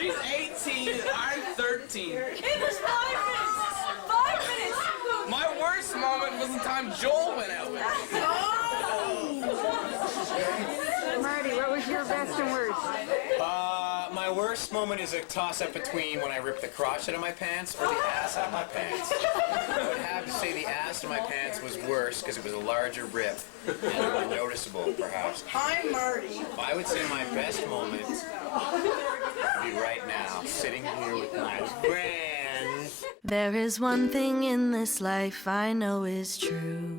She's 18 and I'm 13. It was 5 minutes. 5 minutes. My worst moment was the time Joel went out with me. Marty, what was your best and worst? My worst moment is a toss-up between when I ripped the crotch out of my pants or the ass out of my pants. I would have to say the ass of my pants was worse because it was a larger rip and more noticeable, perhaps. I'm Marty. I would say my best moment would be right now, sitting here with my friends. There is one thing in this life I know is true.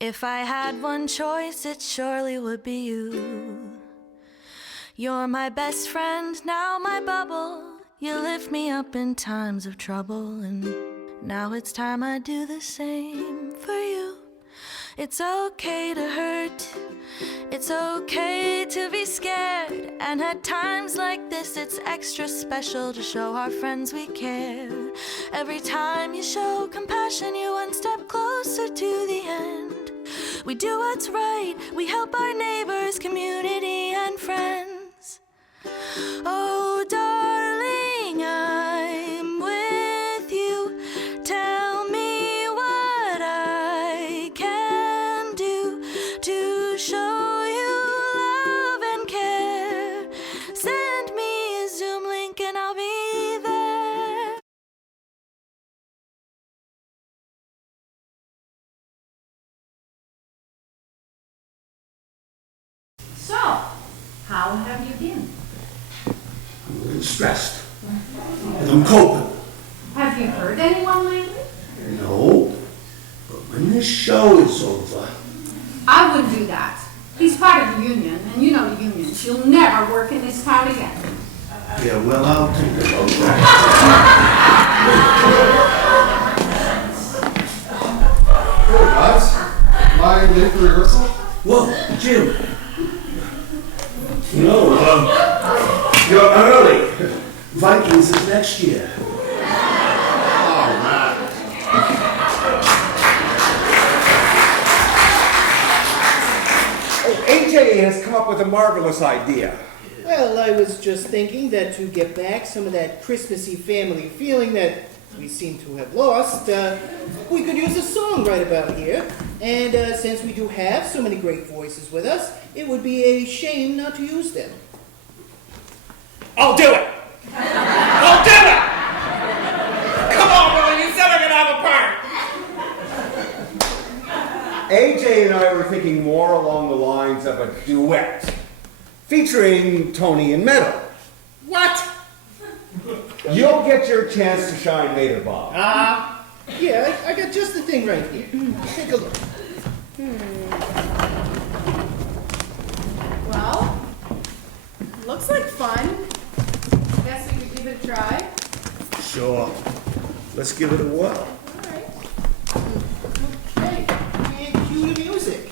If I had one choice, it surely would be you. You're my best friend, now my bubble. You lift me up in times of trouble, and now it's time I do the same for you. It's okay to hurt, it's okay to be scared, and at times like this it's extra special to show our friends we care. Every time you show compassion, you're one step closer to the end. We do what's right, we help our neighbors, community, and friends. Oh, darling, I'm with you. Tell me what I can do to show you love and care. Send me a Zoom link and I'll be there. So, how have you been? I'm stressed. And I'm coping. Have you heard anyone lately? No. But when this show is over... I wouldn't do that. He's part of the union, and you know the union. She'll never work in this town again. Yeah, well, I'll think about that. Hey guys, am I late for rehearsal? Whoa, Jim. No, you're early. Vikings is next year. Oh, man. Oh, AJ has come up with a marvelous idea. Well, I was just thinking that to get back some of that Christmassy family feeling that we seem to have lost, we could use a song right about here. And since we do have so many great voices with us, it would be a shame not to use them. I'll do it! I'll do it! Come on, Billy, you said I'm gonna have a part! AJ and I were thinking more along the lines of a duet, featuring Tony and Meadow. What? You'll get your chance to shine later, Bob. Yeah, I got just the thing right here. Take a look. Well, looks like fun. Guess we could give it a try. Sure. Let's give it a whirl. Okay, and cue the music.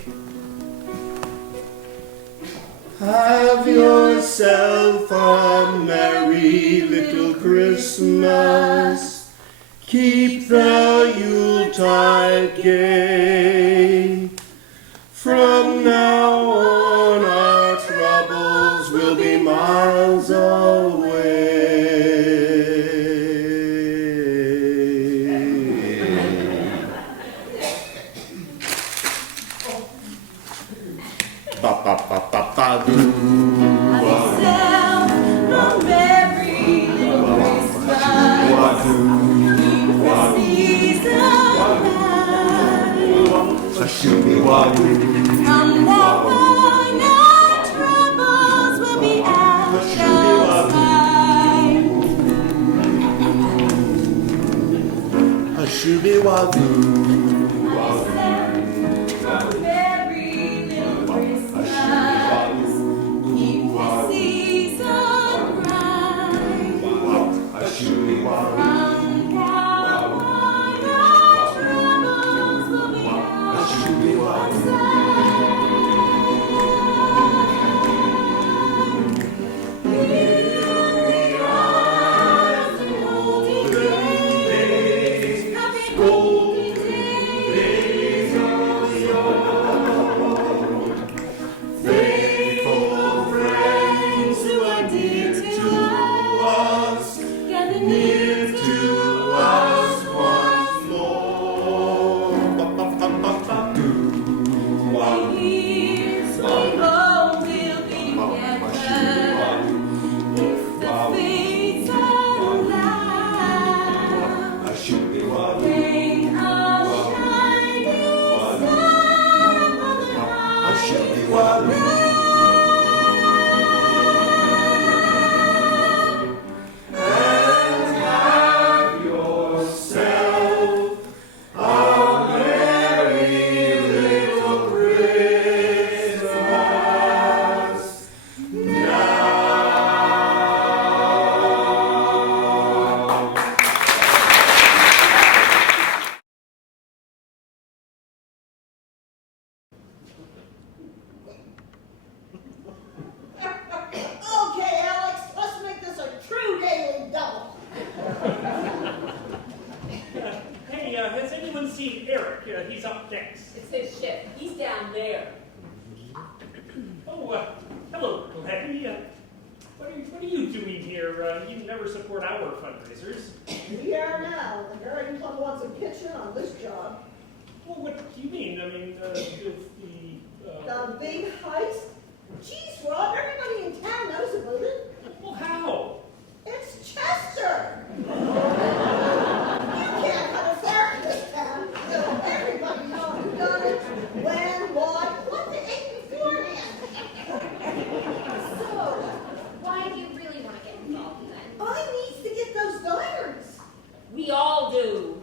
Have yourself a merry little Christmas. Keep the Yuletide gay. From now on our troubles will be miles away. Ba ba ba ba ba doo. From that one, our troubles will be out of sight. A shooby wazoo. From California, troubles will be out of sight. you never support our fundraisers. We are now. The Garden Club wants a pitch in on this job. Well, what do you mean? I mean, the big heist? Geez, Rob, everybody in town knows about it. Well, how? It's Chester. You can't have a fair in this town. Everybody knows who done it, when, what they ate beforehand. So, why do you really want to get involved then? I need to get those diamonds. We all do.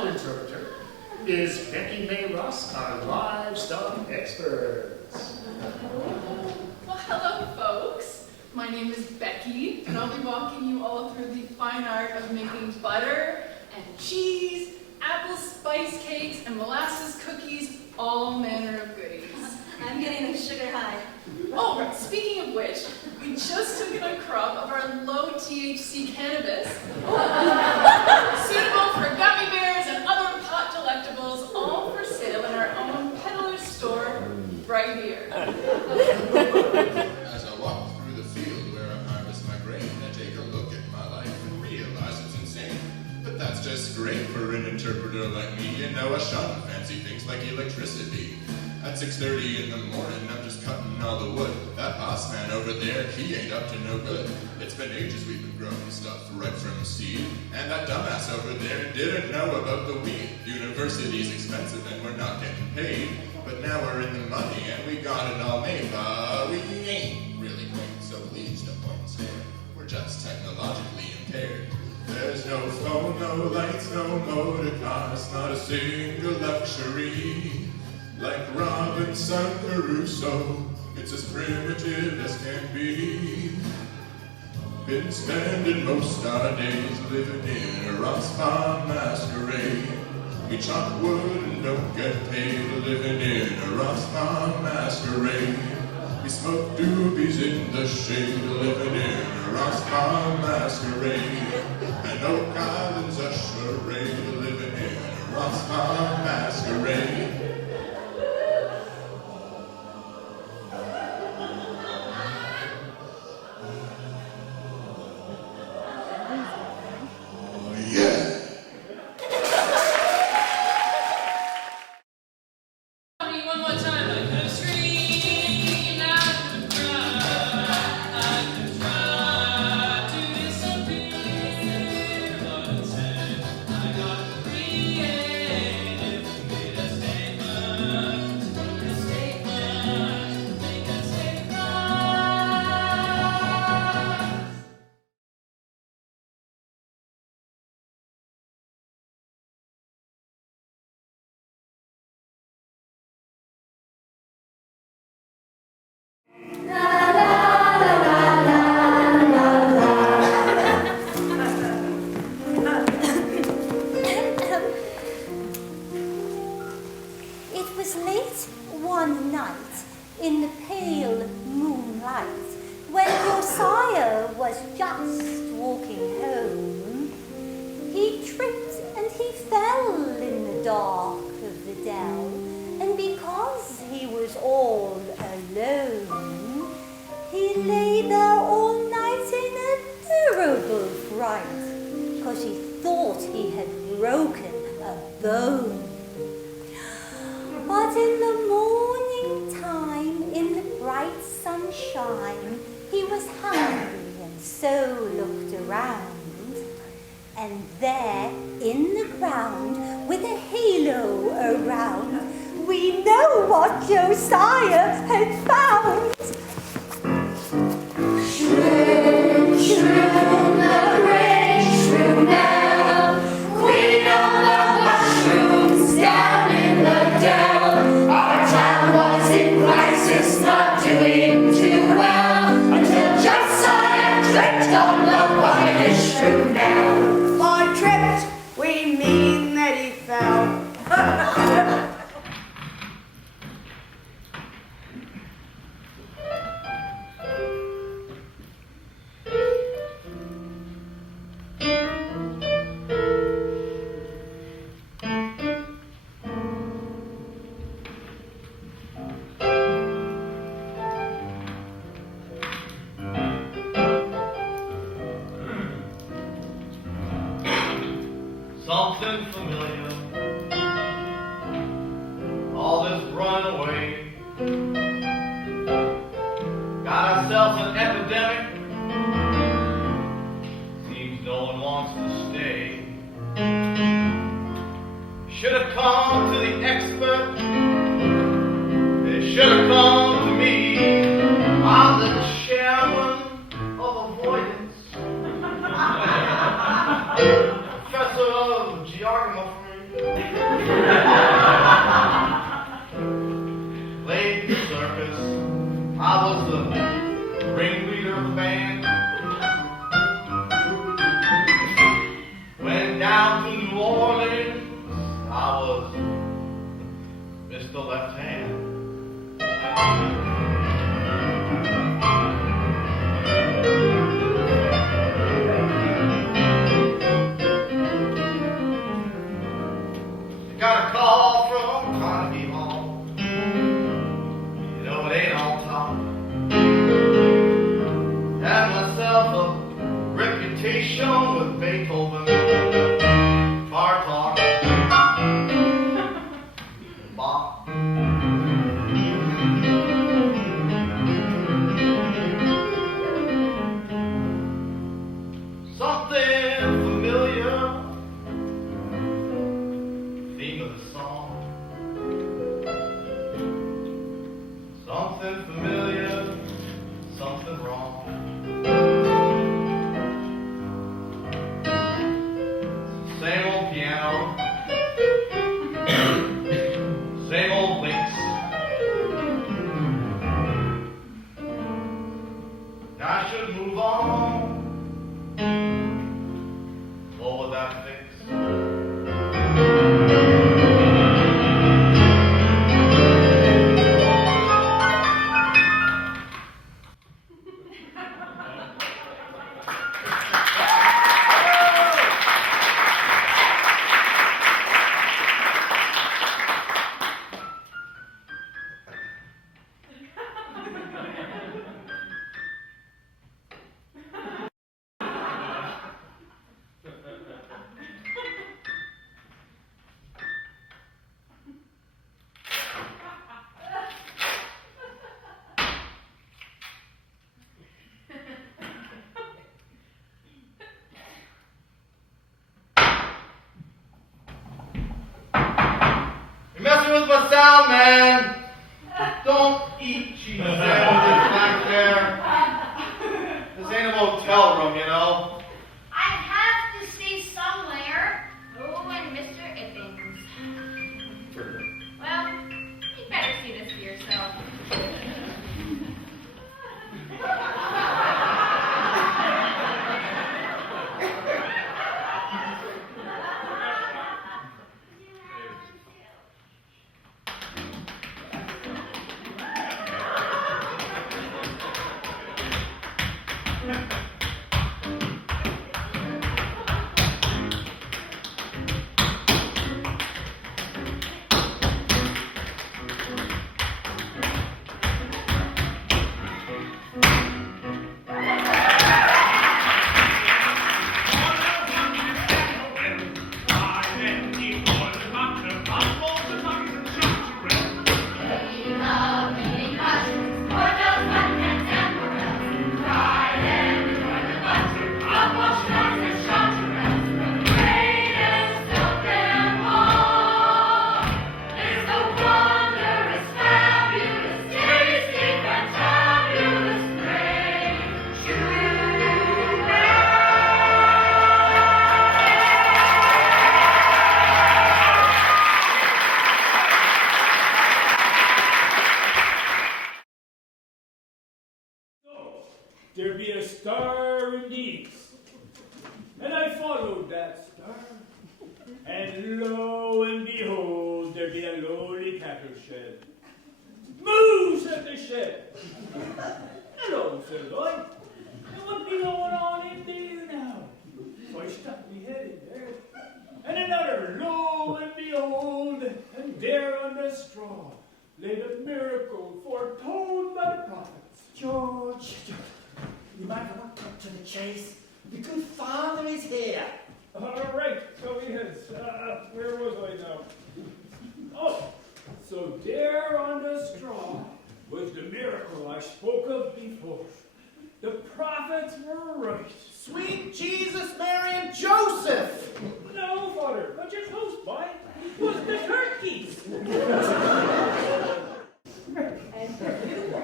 Interpreter is Becky May Ross, our livestock experts. Well, hello, folks. My name is Becky, and I'll be walking you all through the fine art of making butter and cheese, apple spice cakes, and molasses cookies, all manner of goodies. I'm getting a sugar high. Oh, speaking of which, we just took in a crop of our low THC cannabis, suitable for gummy bears and other pot delectables, all for sale in our own peddler's store right here. As I walk through the field where I harvest my grain, I take a look at my life and realize it's insane. But that's just great for an interpreter like me. You know, I shun fancy things like electricity. At 6:30 in the morning, I'm just cutting all the wood. That boss man over there, he ain't up to no good. It's been ages we've been growing stuff right from seed. And that dumbass over there didn't know about the weed. University's expensive and we're not getting paid. But now we're in the money and we got it all made. But we ain't really quaint, so please don't point and stare. We're just technologically impaired. There's no phone, no lights, no motor cars, not a single luxury. Like Robinson Crusoe, it's as primitive as can be. Been spending most our days living in a Ross Farm masquerade. We chop wood and don't get paid, living in a Ross Farm masquerade. We smoke doobies in the shade, living in a Ross Farm masquerade. And Oak Island's a charade, living in a Ross Farm masquerade. One more time, I could scream out the crowd. I could try to disappear, but instead I got creative, made a statement, make a statement, make a statement. It was late one night in the pale moonlight when your sire was just walking home. He tripped and he fell in the dark of the dell, and because he was all alone, he lay there all night in a terrible fright, 'cause he thought he had broken a bone. But in the morning time, in the bright sunshine, he was hungry and so looked around. And there, in the ground, with a halo around, we know what Josiah had found. Shroom, shroom, the great shroom now, queen of the mushrooms down in the dell. Our town was in crisis, not doing too well, until Josiah tripped on the whitish shroom now. By tripped, we mean that he fell. Something familiar, all this running away. Got ourselves an epidemic, seems no one wants to stay. Should have come to the expert, they should have come to me. I'm the chairman of avoidance. Professor of geography. Late in the circus, I was the ringleader of the band. Went down to New Orleans, I was Mr. Left Hand. Got a call from Carnegie Hall. You know it ain't all talk. Had myself a reputation with Beethoven, Bartok, Bach. Something familiar. Theme of the song. Something familiar, something wrong. Same old piano, same old links. Now I should move on. plastics. You're messing with my sound, man. Don't eat cheese sandwiches back there. This ain't a motel room, you know. I have to stay somewhere. Oh, and Mr. Ippings. Well, you'd better see this for yourself. There be a star in the east, and I followed that star, and lo and behold, there be a lowly cattle shed. Moo, said the shed. Hello, said I. And what be going on in there now? So I stuck me head in there, and another lo and behold, and there on the straw lay the miracle foretold by the prophets. George, you might want to cut to the chase. The good father is here. All right, so he is. Where was I now? Oh, so there on the straw was the miracle I spoke of before. The prophets were right. Sweet Jesus, Mary, and Joseph. No, Father, but just close by was the turkeys. And you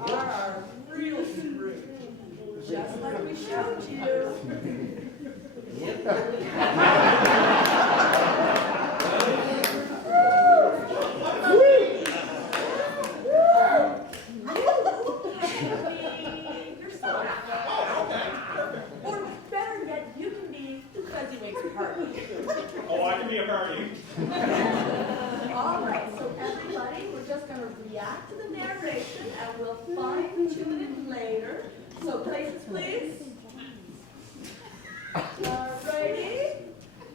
are our real Scrooge, just like we showed you. Or better yet, you can be the Fuzzy Wings party. Oh, I can be a party. All right, so everybody, we're just going to react to the narration, and we'll fine-tune it later. So places, please. Ready?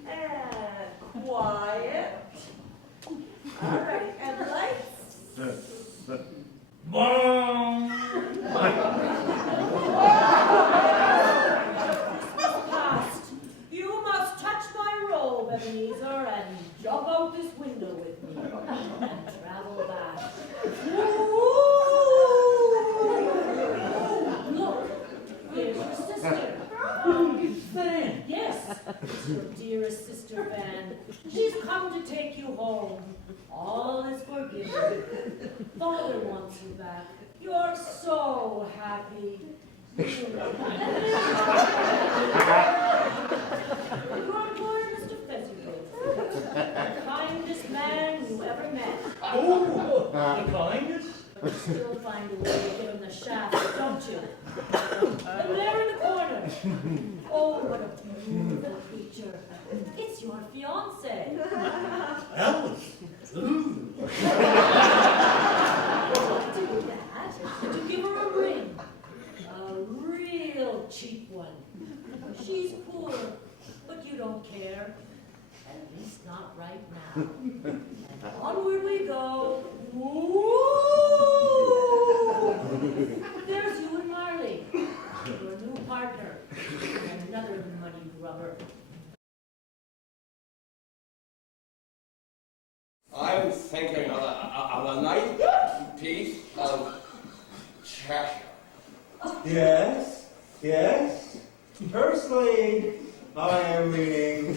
And quiet. All right, and lights. Past. You must touch my robe, Ebenezer, and jump out this window with me, and travel back. Look, there's your sister. Van. Yes, it's your dearest sister, Van. She's come to take you home. All is forgiven. Father wants you back. You're so happy. You're boy, Mr. Fezziwig, the kindest man you ever met. Oh, the kindest? But you still find a way to give him the shaft, don't you? And there in the corner, Oh, what a beautiful creature. It's your fiancé. Alice. Ooh. Do that. To give her a ring. A real cheap one. She's poor, but you don't care. At least not right now. And onward we go. Woo! There's you and Marley, your new partner, and another muddy rubber. I'm thinking of a nice piece of Cheshire. Yes, yes. Personally, I am reading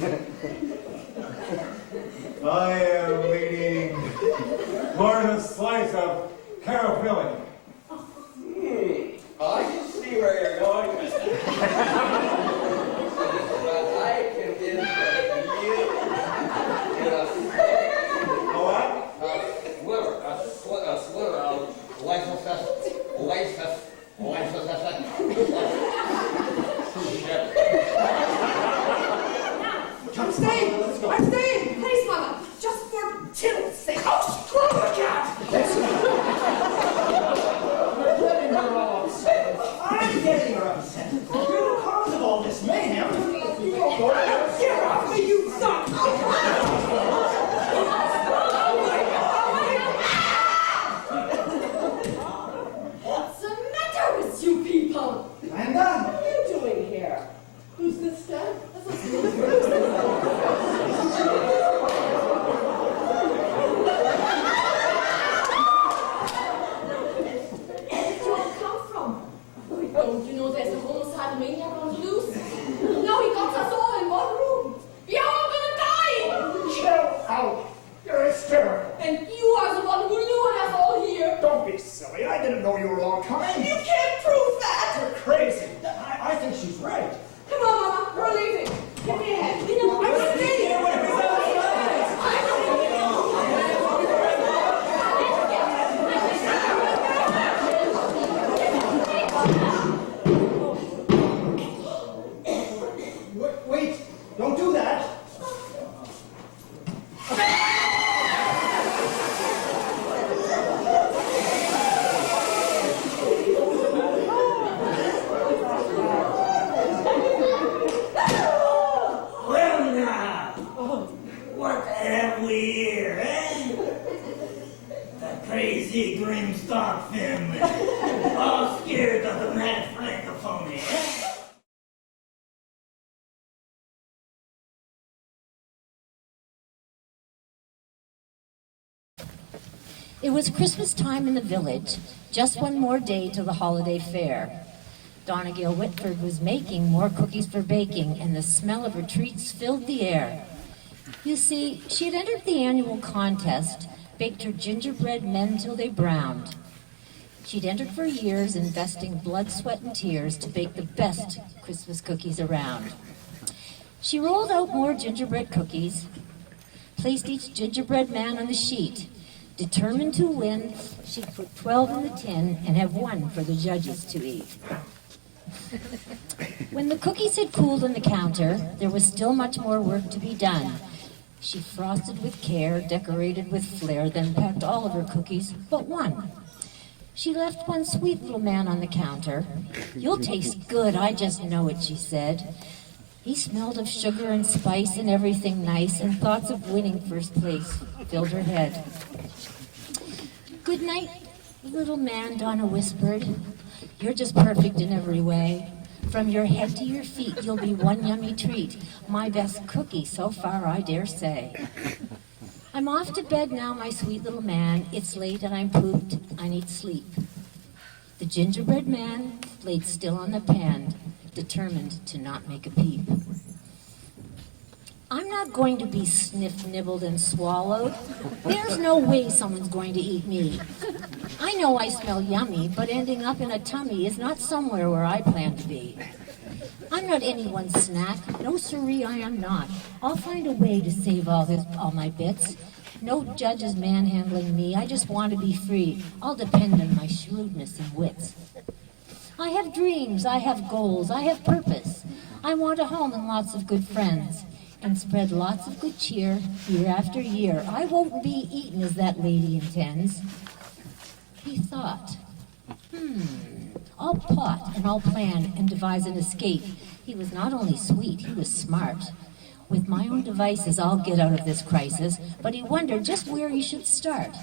more than a slice of carapilli. I can see where you're going with that. But I can interest you in a sliver of I'm staying! I'm staying! Please, Mama! Just for Till's sake! Oh, screw the cat! You're getting her all upset. I'm getting her upset. You're the cause of all this mayhem. Get off me, you son! What's the matter with you people? Glenda? What are you doing here? Who's this guy? Don't you know there's a homicidal maniac on the loose? No, he got us all in one room. We're all gonna die! Chill out. You're hysterical. And you are the one who lured us all here. Don't be silly. I didn't know you were all coming. You can't prove that! You're crazy. I think she's right. Come on, Mama, we're leaving. Give me a hand. I'm staying. Wait, don't do that. Well now, what have we here, eh? The crazy Grimstock family, all scared of the mad francophone, eh? It was Christmas time in the village, just one more day till the holiday fair. Donegal Whitford was making more cookies for baking, and the smell of her treats filled the air. You see, she had entered the annual contest, baked her gingerbread men till they browned. She'd entered for years, investing blood, sweat, and tears to bake the best Christmas cookies around. She rolled out more gingerbread cookies, placed each gingerbread man on the sheet. Determined to win, she'd put 12 in the tin and have one for the judges to eat. When the cookies had cooled on the counter, there was still much more work to be done. She frosted with care, decorated with flair, then packed all of her cookies but one. She left one sweet little man on the counter. "You'll taste good, I just know it," she said. He smelled of sugar and spice and everything nice, and thoughts of winning first place filled her head. "Good night, little man," Donna whispered. "You're just perfect in every way. From your head to your feet, you'll be one yummy treat. My best cookie so far, I dare say. I'm off to bed now, my sweet little man. It's late and I'm pooped. I need sleep." The gingerbread man laid still on the pan, determined to not make a peep. "I'm not going to be sniffed, nibbled, and swallowed. There's no way someone's going to eat me. I know I smell yummy, but ending up in a tummy is not somewhere where I plan to be. I'm not anyone's snack. No siree, I am not. I'll find a way to save all my bits. No judges manhandling me. I just want to be free. I'll depend on my shrewdness and wits. I have dreams, I have goals, I have purpose. I want a home and lots of good friends, and spread lots of good cheer year after year. I won't be eaten as that lady intends. He thought, I'll plot and I'll plan and devise an escape. He was not only sweet, he was smart. With my own devices, I'll get out of this crisis, but he wondered just where he should start.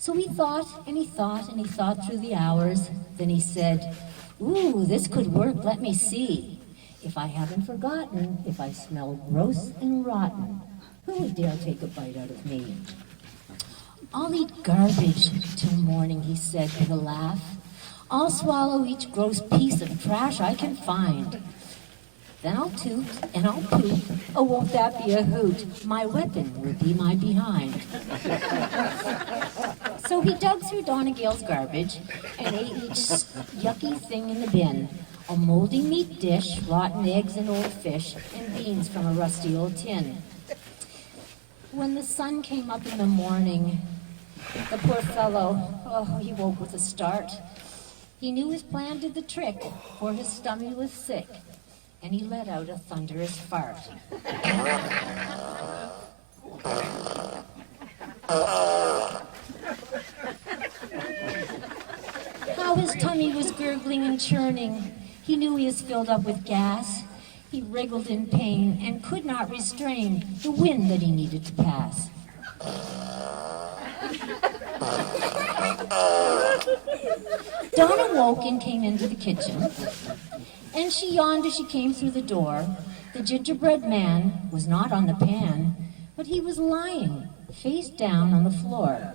So he thought, and he thought, and he thought through the hours. Then he said, ooh, this could work, let me see. If I haven't forgotten, if I smell gross and rotten, who would dare take a bite out of me? I'll eat garbage till morning, he said with a laugh. I'll swallow each gross piece of trash I can find. Then I'll toot and I'll poop. Oh, won't that be a hoot? My weapon will be my behind. So he dug through Donegale's garbage and ate each yucky thing in the bin. A moldy meat dish, rotten eggs and old fish, and beans from a rusty old tin. When the sun came up in the morning, the poor fellow, he woke with a start. He knew his plan did the trick, for his stomach was sick, and he let out a thunderous fart. How his tummy was gurgling and churning. He knew he was filled up with gas. He wriggled in pain and could not restrain the wind that he needed to pass. Donna woke and came into the kitchen, and she yawned as she came through the door. The gingerbread man was not on the pan, but he was lying, face down on the floor.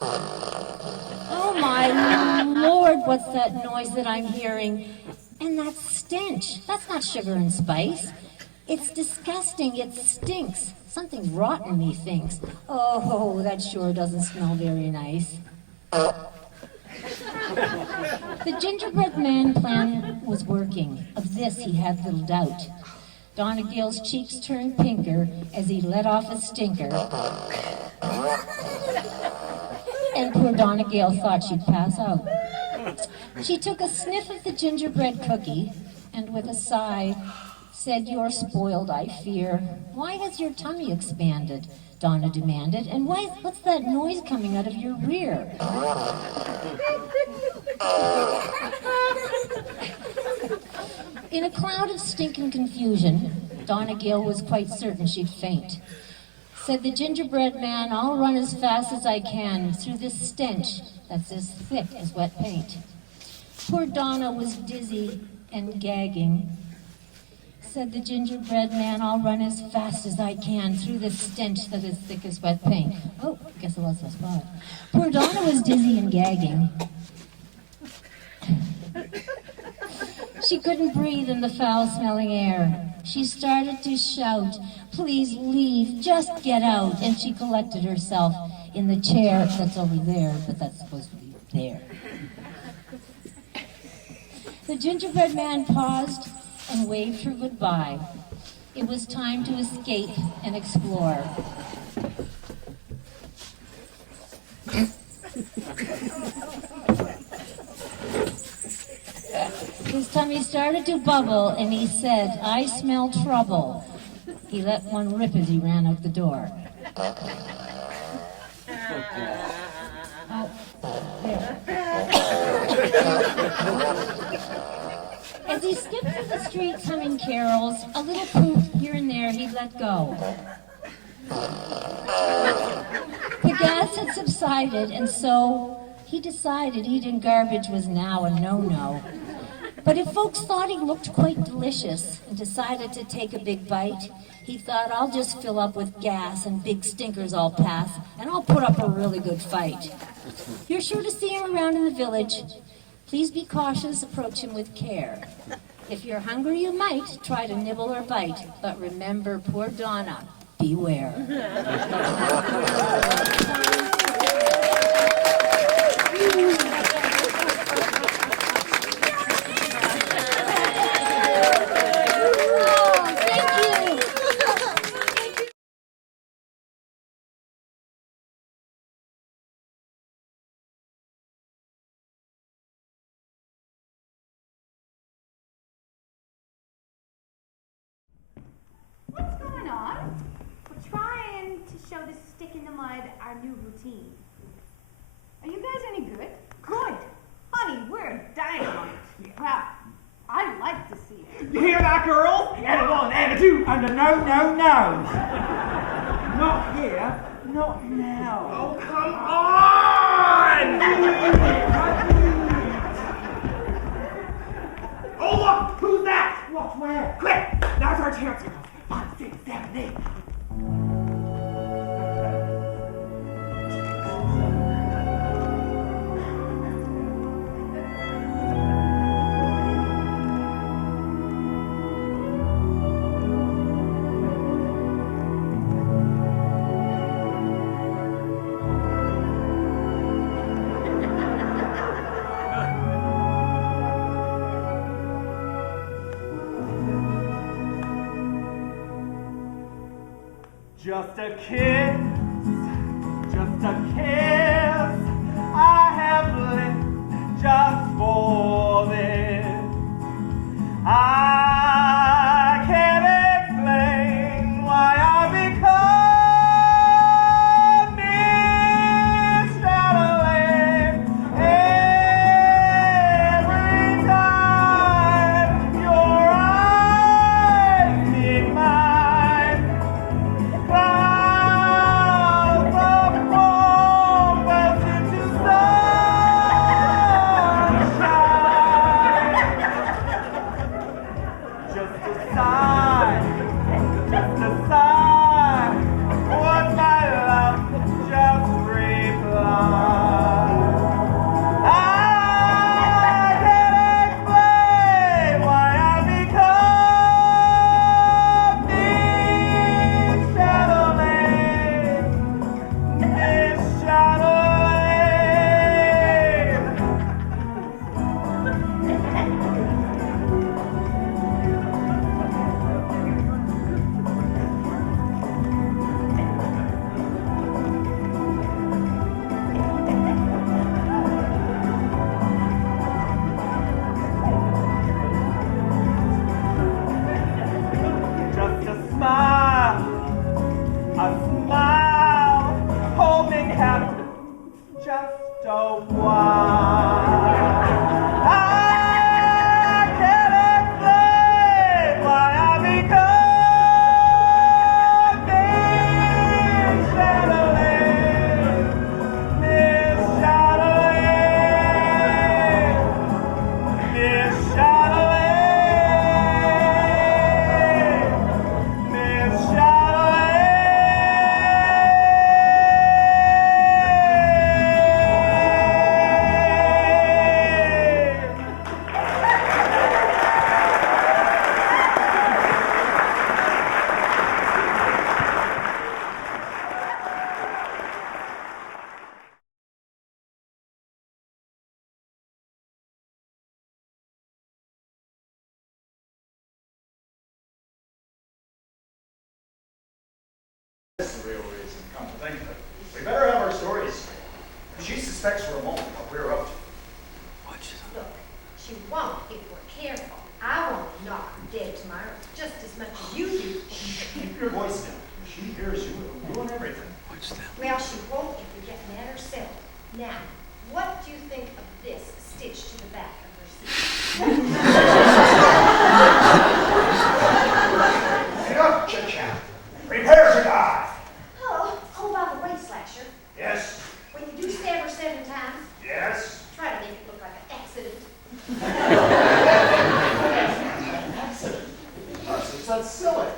Oh my Lord, what's that noise that I'm hearing? And that stench, that's not sugar and spice. It's disgusting, it stinks. Something's rotten, methinks. Oh, that sure doesn't smell very nice. The gingerbread man plan was working. Of this he had little doubt. Donegale's cheeks turned pinker as he let off a stinker. And poor Donegale thought she'd pass out. She took a sniff of the gingerbread cookie, and with a sigh, said, "You're spoiled, I fear. Why has your tummy expanded?" Donna demanded. "And what's that noise coming out of your rear?" In a cloud of stinking confusion, Donegale was quite certain she'd faint. Said the gingerbread man, "I'll run as fast as I can through this stench that's as thick as wet paint." Poor Donna was dizzy and gagging. Said the gingerbread man, "I'll run as fast as I can through this stench that is thick as wet paint." Oh, I guess I lost my spot. Poor Donna was dizzy and gagging. She couldn't breathe in the foul-smelling air. She started to shout, "Please leave, just get out." And she collected herself in the chair that's over there, but that's supposed to be there. The gingerbread man paused and waved her goodbye. It was time to escape and explore. His tummy started to bubble, and he said, "I smell trouble." He let one rip as he ran out the door. As he skipped through the streets humming carols, a little poop here and there he'd let go. The gas had subsided, and so he decided eating garbage was now a no-no. But if folks thought he looked quite delicious and decided to take a big bite, he thought, "I'll just fill up with gas and big stinkers I'll pass, and I'll put up a really good fight." You're sure to see him around in the village. Please be cautious, approach him with care. If you're hungry, you might try to nibble or bite, but remember, poor Donna, beware. tried our new routine. Are you guys any good? Good. Honey, we're dynamite. Well, I'd like to see it. You hear that, girls? And a one, and a two, and a no, no, no. Not here, not now. Oh, come on! Oh, look! Who's that? What, where? Quick! Now's our chance, girls. 5, 6, 7, 8. Just a kiss, just a kiss, I have lived just for this. I can't explain why I become Miss Chatelaine. Every time your eyes meet mine, clouds of warm burst into sunshine. Just a sigh, was my love just reply. I can't explain why I become Miss Chatelaine, Miss Chatelaine. Just a smile, hold me captive just a while. I can't explain why I become Miss Chatelaine, Miss Chatelaine, Miss Chatelaine, Miss That's the real reason, come to think of it. We better have our stories. She suspects for a moment what we're up to. Look, she won't if we're careful. I want to knock her dead tomorrow just as much as you do. Keep your voice down. If she hears you, it'll ruin everything. Well, she won't if we get mad herself. Now, what do you think of this stitched to the back of her suit? Enough chit-chat. Prepare to die. Oh, by the way, Slasher, Yes, when you do stab her 7 times, yes. try to make it look like an accident. Accident. That's silly.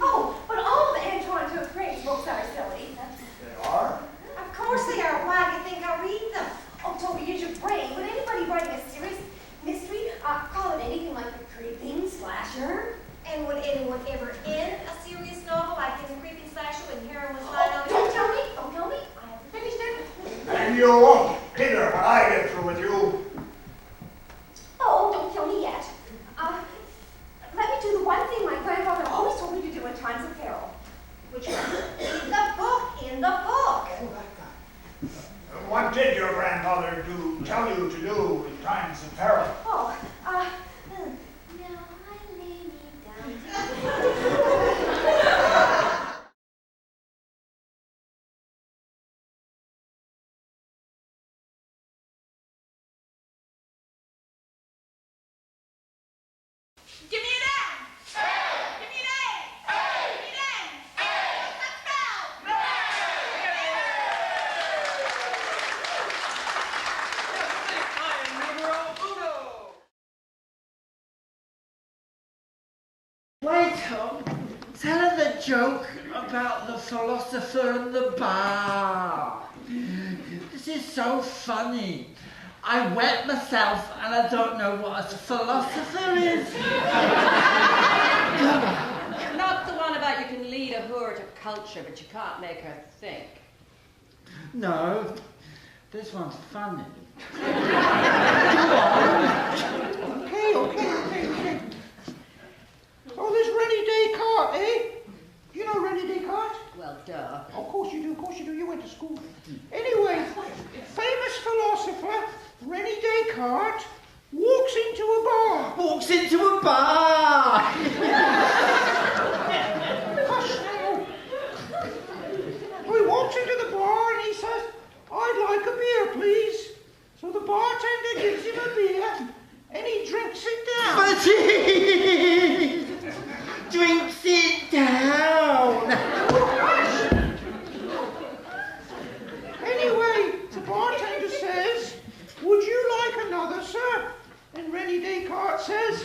Oh, but all the Antoine took grades books are silly. They are? Of course they are. Why do you think I read them? Oh, Toby, use your brain. Would anybody writing a serious mystery call it anything like the creeping slasher? And would anyone ever end a serious novel like in the creeping slasher when heroine was lying on the Don't tell me. I haven't finished it. And you won't either when I get through with you. Oh, don't kill me yet. Let me do the one thing my grandfather always told me to do in times of peril. Which was in the book. What did your grandmother tell you to do in times of peril? Oh, Plato, tell her the joke about the philosopher and the bar. This is so funny. I wet myself and I don't know what a philosopher is. Not the one about you can lead a whore to culture, but you can't make her think. No, this one's funny. Okay. Oh, this René Descartes, eh? You know René Descartes? Well, duh. Of course you do, you went to school. Anyway, famous philosopher René Descartes walks into a bar. Walks into a bar! Hush now. He walks into the bar and he says, I'd like a beer, please. So the bartender gives him a beer and he drinks it down. But he drinks it down. Anyway, the bartender says, would you like another, sir? And René Descartes says,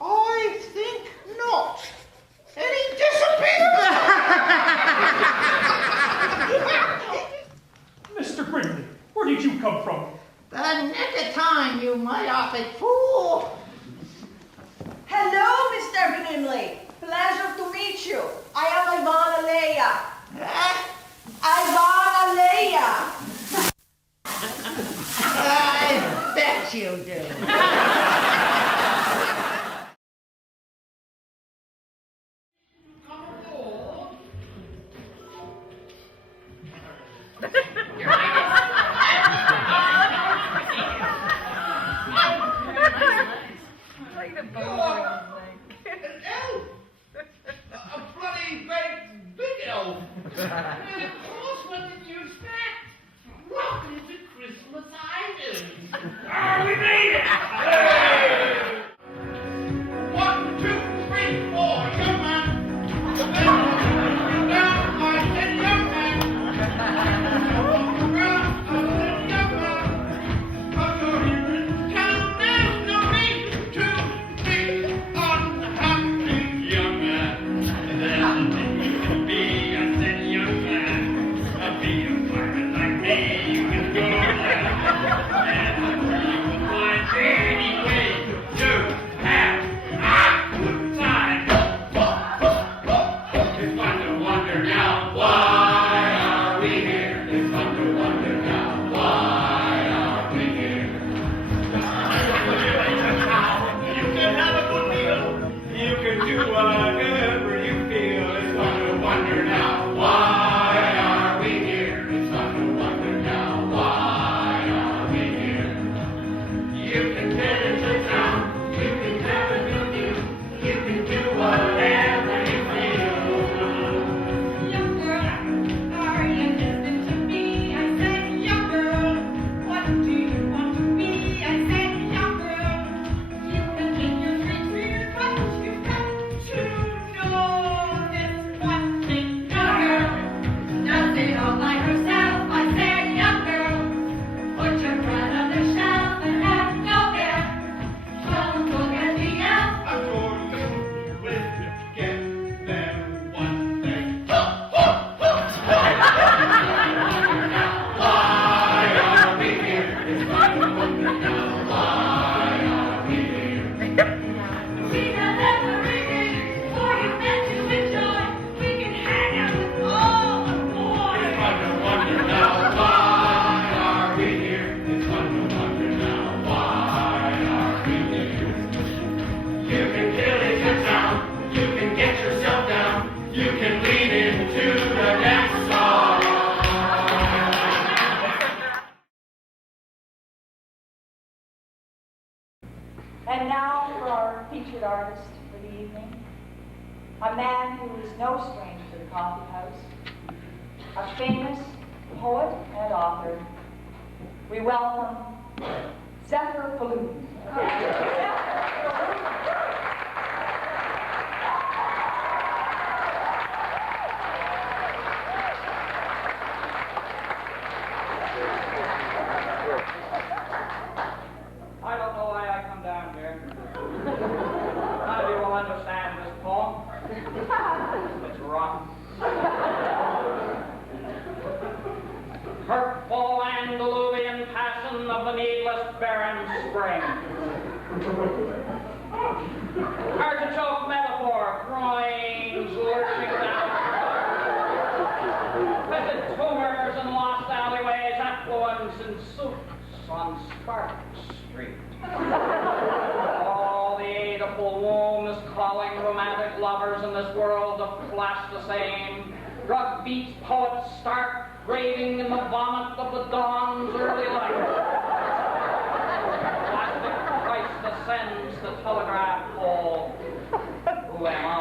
I think not. And he disappears. Mr. Brindley, where did you come from? The nick of time, you myopic fool. Hello, Mr. Brimley. Pleasure to meet you. I am Ivana Leia. Ivana Leia. I bet you do. A bloody great big elf. And of course, what did you expect? Welcome to Christmas Island. Oh, we made it! Hey! 1, 2, 3, 4, young man. Down, I said young man. Around, I said young man. I'm sorry, town, there's no need to be unhappy, young man. There's nothing you can be, I said young man. Be a pirate like me, you can go there. And you will find any way to have a good time. It's fun to wonder now, why are we here? It's fun to wonder now, why are we here? You can have a good meal. You can do whatever you feel. It's fun to wonder now, why are we here? It's fun to wonder now, why are we here? You can get into town, you can have a good view, you can do whatever you feel. Young girl, are you listening to me? I said, young girl, what do you want to be? I said, young girl, you can make your dreams real, but you've got to know this one thing. Young girl, does it all by herself? I said, young girl, put your pride on the shelf and have no care. Don't look at the elf. I'm sure you will get there one day. Why are we here? It's fun to wonder now. Why are we here? See the every day, for you meant to enjoy. We can hang out with all the boys. It's fun to wonder now. Why are we here? It's fun to wonder now. Why are we here? You can kill it yourself. You can get yourself down. You can lead into the next song. And now for our featured artist for the evening, a man who is no stranger to the coffee house, a famous poet and author. We welcome Zephyr Falutin. I don't know why I come down here. None of you will understand this poem. barren spring. Artichoke metaphor, groins lurching down. Petted tumors in lost alleyways, affluence in suits on Spark Street. All the Oedipal womb is calling romantic lovers in this world of plasticine. Drug beat poets start raving in the vomit of the dawn's early light. Plastic Christ ascends the telegraph pole. Who am I?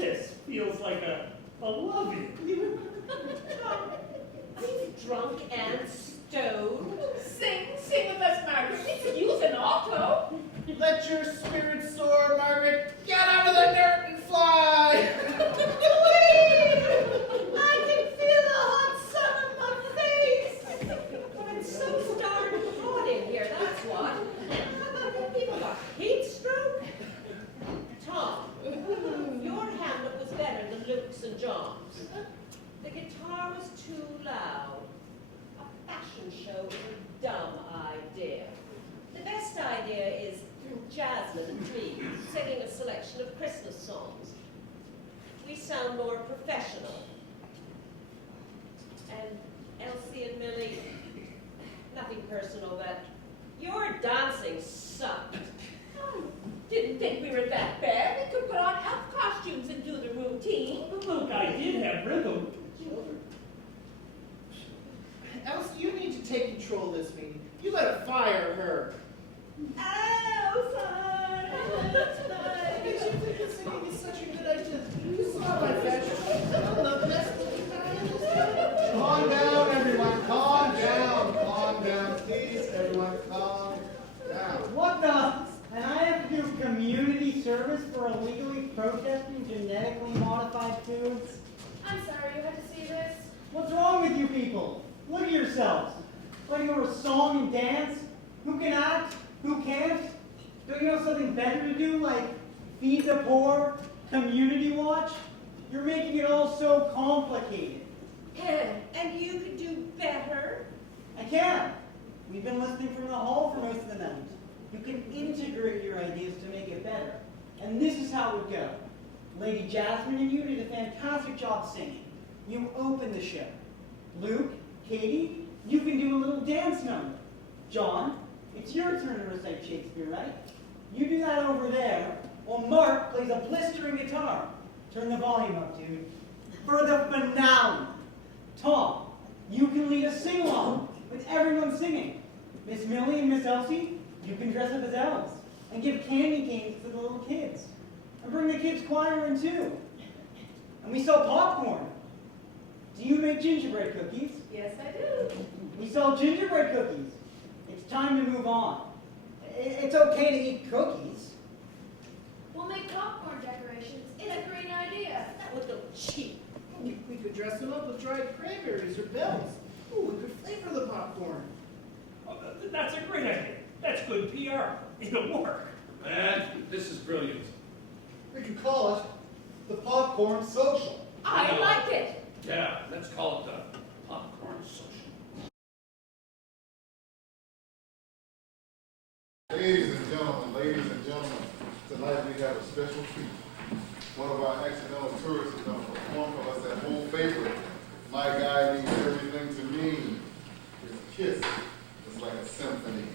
this feels like a love-in. Are you drunk and stoned? Sing with us, Margaret. We could use an alto. Let your spirit soar, Margaret. Get out of the dirt and fly. I can feel the hot sun on my face. But it's so darn hot in here, that's what. People got heat stroke. Tom, your Hamlet was better than Luke's and John's. The guitar was too loud. A fashion show is a dumb idea. The best idea is Jasmine and me singing a selection of Christmas songs. We sound more professional. And Elsie and Millie, nothing personal, but your dancing sucked. Didn't think we were that bad. We could put on elf costumes and do the routine. But look, I did have rhythm. Elsie, you need to take control of this meeting. You gotta fire her. Elsa! Did you think that singing is such a good idea? You saw my fashion. I'm the best looking guy in this town. Calm down, everyone. Calm down. Calm down. Please, everyone, calm down. What the? And I have to do community service for illegally protesting genetically modified foods? I'm sorry you had to see this. What's wrong with you people? Look at yourselves. Fighting over song and dance? Who can act? Who can't? Don't you know something better to do, like feed the poor, community watch? You're making it all so complicated. And you could do better? I can. We've been listening from the hall for most of the night. You can integrate your ideas to make it better. And this is how it would go. Lady Jasmine and you did a fantastic job singing. You opened the show. Luke, Katie, you can do a little dance number. John, it's your turn to recite Shakespeare, right? You do that over there, while Mark plays a blistering guitar. Turn the volume up, dude. For the finale. Tom, you can lead a sing-along with everyone singing. Miss Millie and Miss Elsie, you can dress up as elves and give candy canes to the little kids. And bring the kids' choir in too. And we sell popcorn. Do you make gingerbread cookies? Yes, I do. We sell gingerbread cookies. It's time to move on. It's okay to eat cookies. We'll make popcorn decorations. It's a great idea. That would look cheap. We could dress them up with dried cranberries or bells. Ooh, we could flavor the popcorn. Oh, that's a great idea. That's good PR. It'll work. Man, this is brilliant. We could call it the Popcorn Social. I like it. Yeah, let's call it the Popcorn Social. Ladies and gentlemen, tonight we have a special treat. One of our accidental tourists is going to perform for us that old favorite, My Guy Means Everything to Me. His kiss is like a symphony.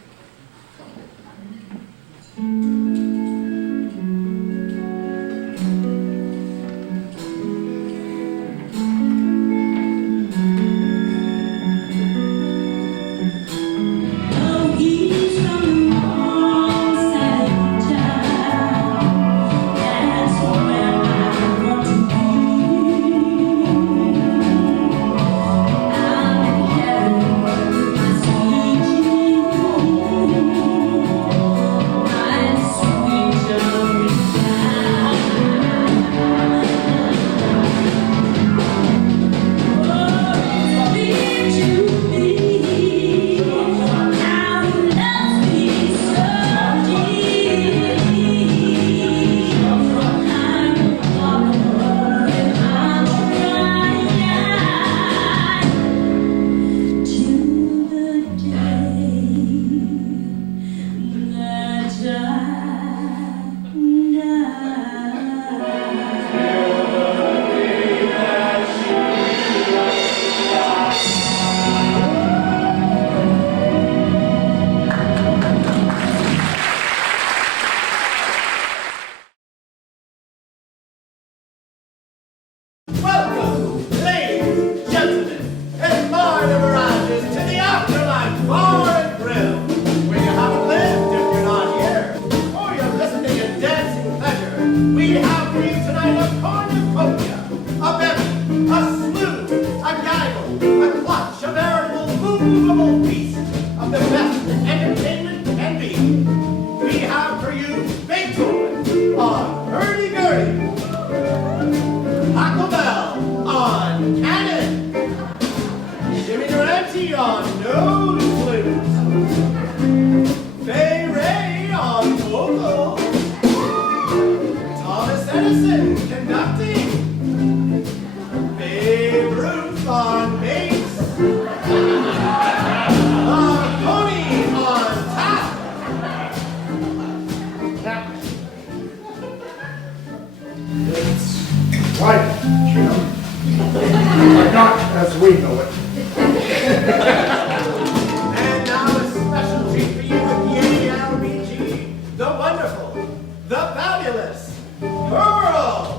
We have for you tonight a carnival. feast of the best entertainment can be. We have for you Beethoven on hurdy-gurdy, Taco Bell on cannon, Jimmy Durante on nose flute, Fay Ray on vocal, Thomas Edison conducting, Babe Ruth on bass, Pony on tap. It's right, Jim. But not as we know it. And now a special treat for you with the ALBG, the wonderful, the fabulous Pearl.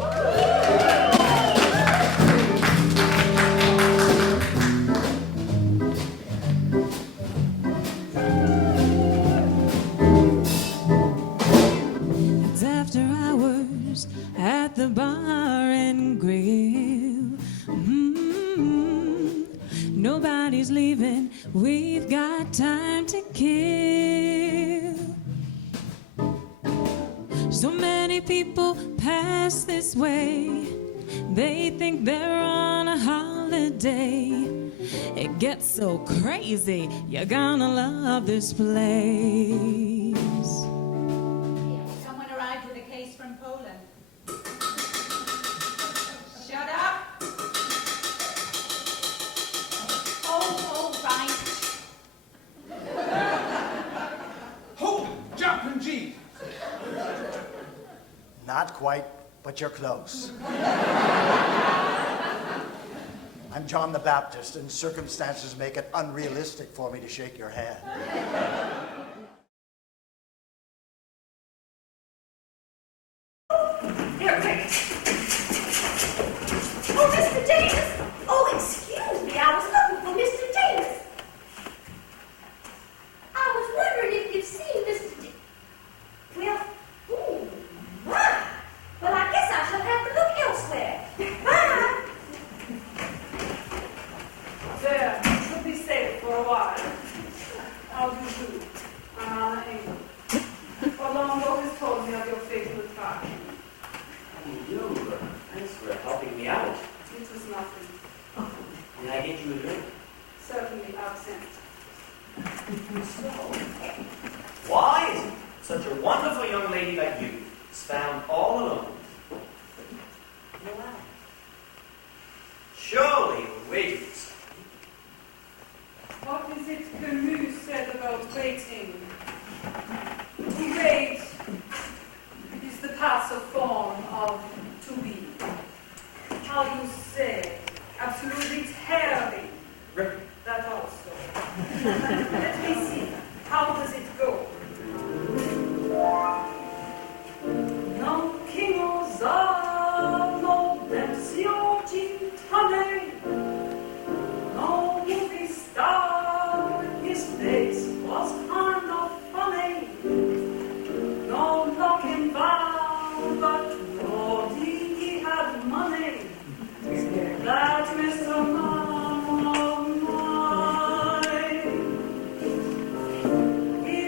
It's after hours at the bar and grill. Nobody's leaving, we've got time to kill. So many people pass this way, they think they're on a holiday. It gets so crazy, you're gonna love this place. Someone arrived with a case from Poland. Shut up! Oh, right. Hope, jump and G. Not quite, but you're close. I'm John the Baptist, and circumstances make it unrealistic for me to shake your hand. Here, take it. Oh, Mr. Davis! Oh, excuse me, I was looking for Mr. Davis. I was wondering if you've seen Mr. Davis. Well, right. Well, I guess I shall have to look elsewhere. Bye. There, should be safe for a while. How do you do? I'm Anna Engel. Orlando has told me of your fatal attack. You, thanks for helping me out. It was nothing. Can I get you a drink? Certainly absent. So, why is it such a wonderful young lady like you is found all alone? Wow. Surely you're waiting for something. What is it Camus said about waiting? To wait is the passive form of to be. How you say, absolutely terribly. That also. Let me see. How does it go? Non chi osano pensioti tane, no movie star, his face was kind of funny. No knocking bound, but Lordy, he had money. That Mr. Man of mine, he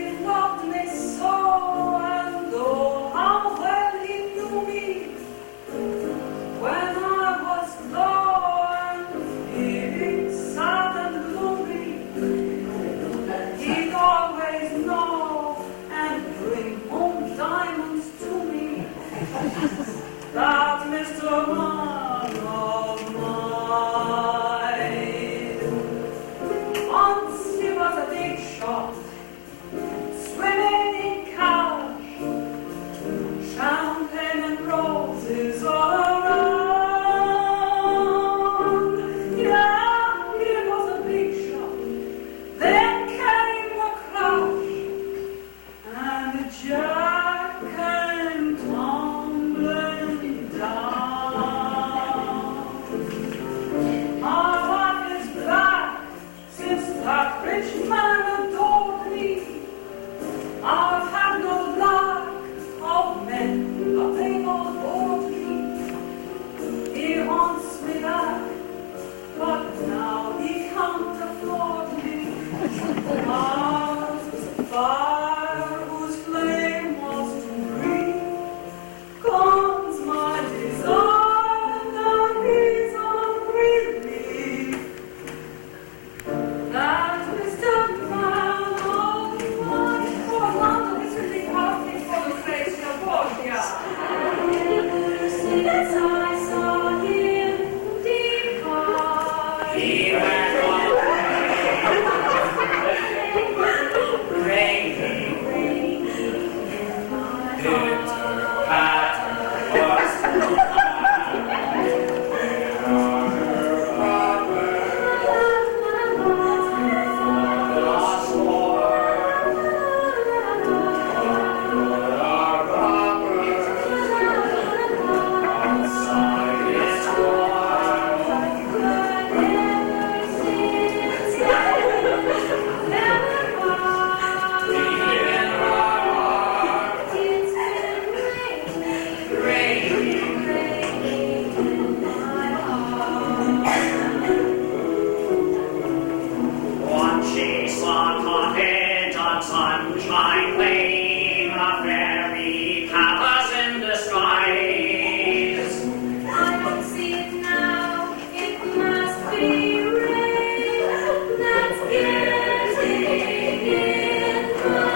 of sunshine plain, a fairy palace in disguise. I don't see it now, it must be rain that's getting in my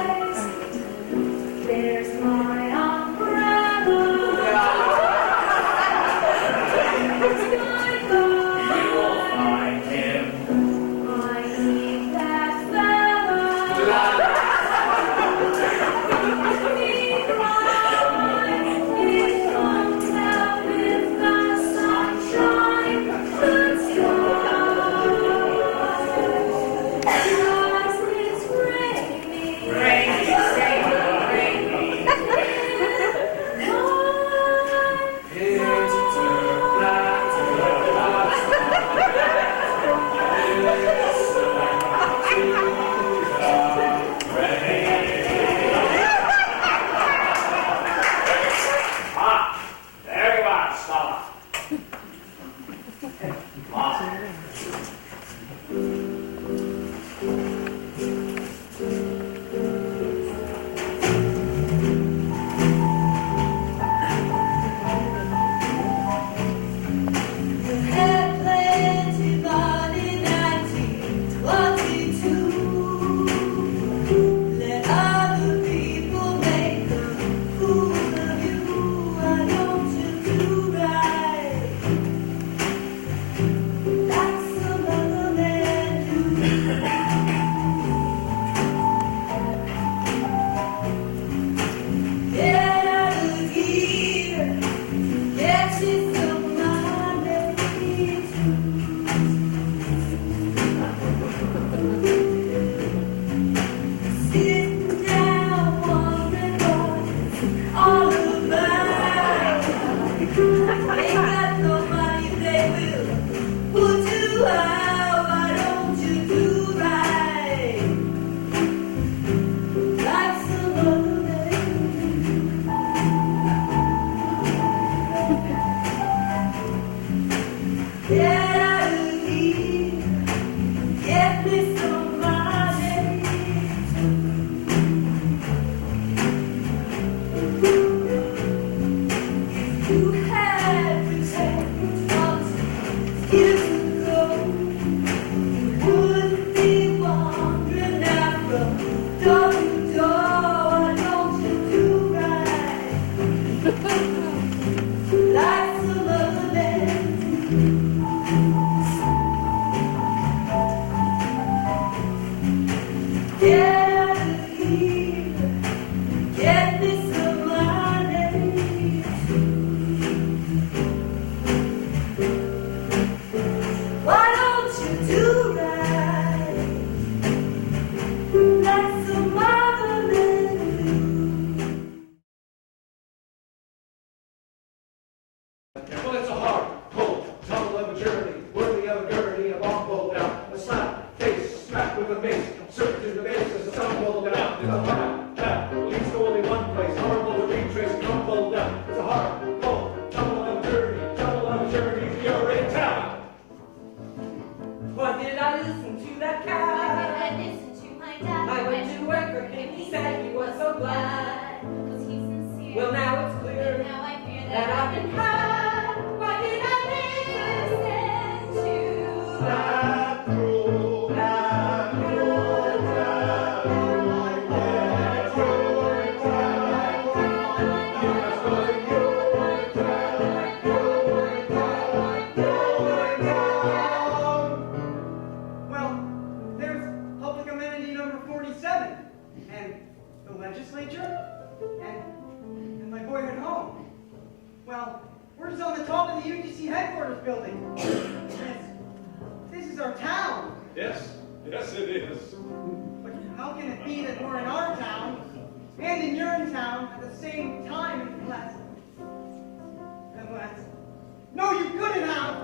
eyes. There's my umbrella. You'll find him. I need that fella. It comes out with the sunshine, the sky. Because it's raining. Rainy, rainy, rainy. Ah, there you are, Stella. Ah. Had plenty, but in 1922, let other people make a fool of you. Why don't you do right, like some other men do? Get out of here, get you some money. Sitting down, wondering what it's all about. Ain't got no money, they will put you out. Why don't you do right, like some other men? Get out of here, get me some money. You had pretend once years ago, you wouldn't be wandering out from door to door. Why don't you do right, like some other men? Get out of here, get me some money. Why don't you do right, like some other men do? Well, it's a hard, cold, tumble of a journey, worthy of a gurney, a bomb pulled down, a slap, face, smack with a mace, search to the base as a sun pulled down. It's a hard path, leads to only one place, horrible to retrace, come pulled down. It's a hard, cold, tumble of a journey, you're in town. Why did I listen to that cat? I listened to my dad. I went to work for him, he said he was so glad. Was he sincere? Well, now it's clear And now I fear that I've been had. Why did I listen to That cruel, that cruel town. Well, there's public amenity number 47, and the legislature, and my boyhood home. Well, we're just on the top of the UGC headquarters building. This is our town. Yes, yes it is. But how can it be that we're in our town and in your town at the same time unless... No, you couldn't have!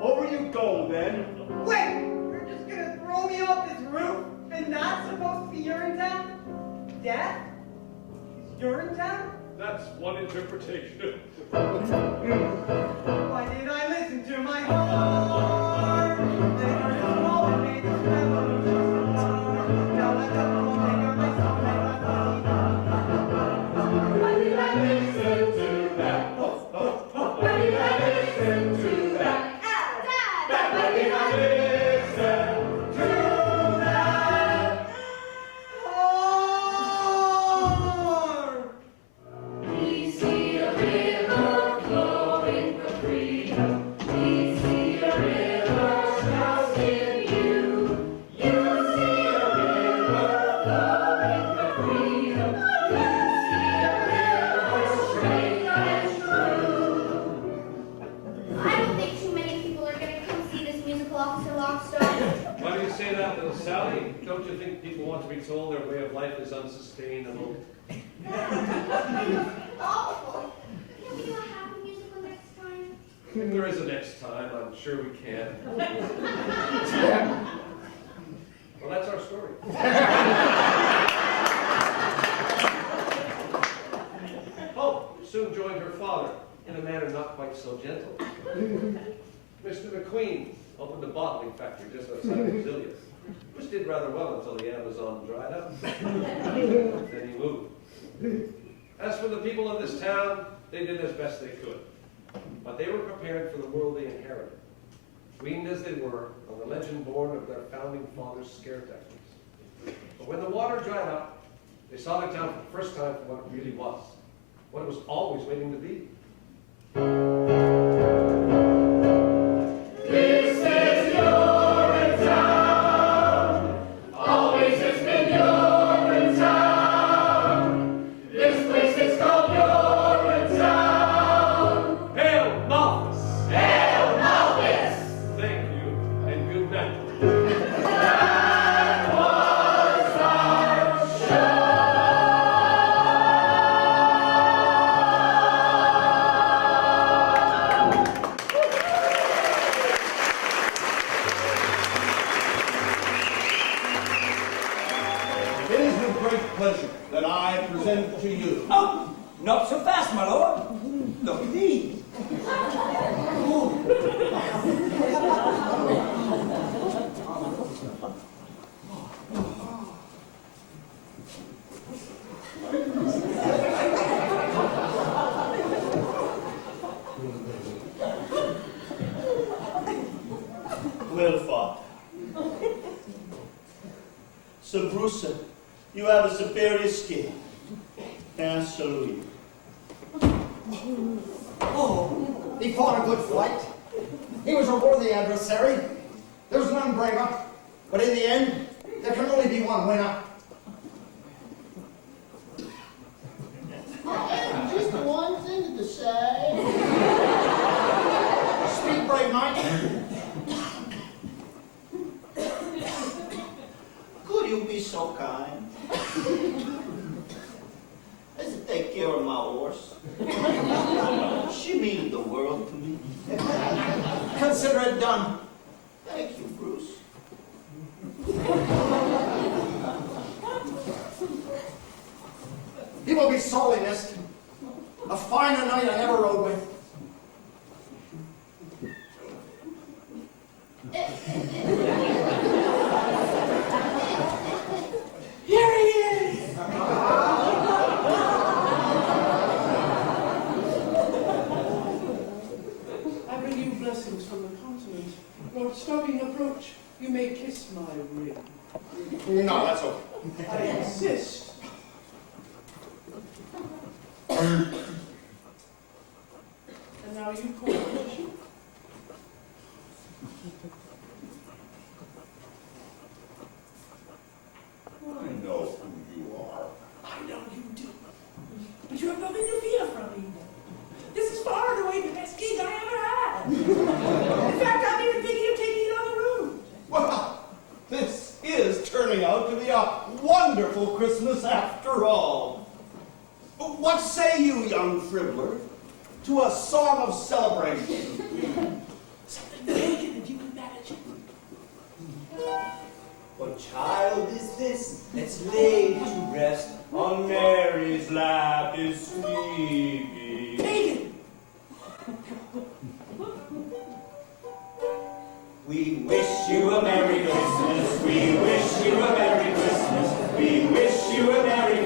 Over you go, then. Wait! You're just gonna throw me off this roof and that's supposed to be Urinetown? Death? Is Urinetown? That's one interpretation. Why did I listen to my heart? Sally, don't you think people want to be told their way of life is unsustainable? Awful. Can we not have a musical next time? If there is a next time, I'm sure we can. Well, that's our story. Hope soon joined her father in a manner not quite so gentle. Mr. McQueen opened a bottling factory just outside of Brasilia, which did rather well until the Amazon dried up. Then he moved. As for the people of this town, they did as best they could. But they were prepared for the world they inherited, weaned as they were on the legend born of their founding fathers' scare tactics. But when the water dried up, they saw the town for the first time for what it really was, what it was always waiting to be. This is your town. Always has been your town. This place is called your town. Hail, Malthus! Hail, Malthus! Thank you, and good night. That was our show. It is with great pleasure that I present to you. Oh, not so fast, my lord. Look at these. Well fought. Sir Bruce, you have a superior skill. And I salute you. Oh, he fought a good fight. He was a worthy adversary. There's none braver. But in the end, there can only be one winner. Just one thing to say. Speak, brave knight. Could you be so kind as to take care of my horse? She means the world to me. Consider it done. Thank you, Bruce. He will be sorely missed. A finer knight I ever rode with. Here he is! I bring you blessings from the continent. Lord Stobbing, approach. You may kiss my ring. No, that's okay. I insist. And now you call me. I know who you are. I know you do. But you have nothing to fear from me. This is far and away the best gig I ever had. In fact, I'm even thinking of taking it on the road. Well, this is turning out to be a wonderful Christmas after all. What say you, young fribbler, to a song of celebration? Something pagan if you can manage it. What child is this that's laid to rest on Mary's lap is sleeping? Pagan! We wish you a Merry Christmas. We wish you a Merry Christmas. We wish you a Merry